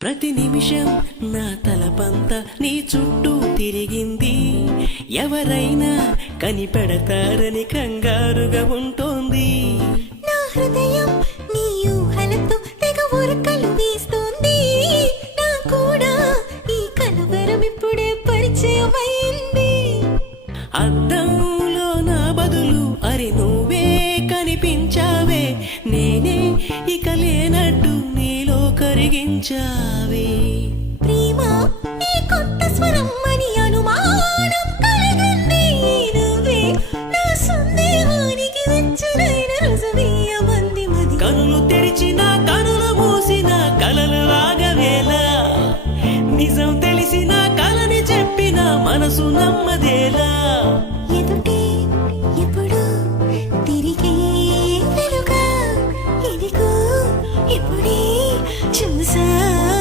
ప్రతి నిమిషం నా తలపంత నీ చుట్టూ తిరిగింది. ఎవరైనా కనిపెడతారని కంగారుగా ఉంటోంది. నా హృదయం నీ ఊహలతో తెగ ఉరకలు వేస్తోంది. నా కూడా ఈ కలవరం ఇప్పుడే పరిచయమైంది. అద్దంలో నా బదులు అరి నువ్వే కనిపించావే. నేనే ఇక లేనట్టు నీలో కరిగించావే. ప్రేమ ఈ కొత్త స్వరం అని అనుమానం కలిగింది. నువ్వే నా సందేహానికి వెచ్చనైన రుజువీయమంది మది. కనులు తెరిచిన కనులు మూసిన కలలు ఆగవేలా. నిజం తెలిసిన కలని చెప్పిన మనసు నమ్మదేలా.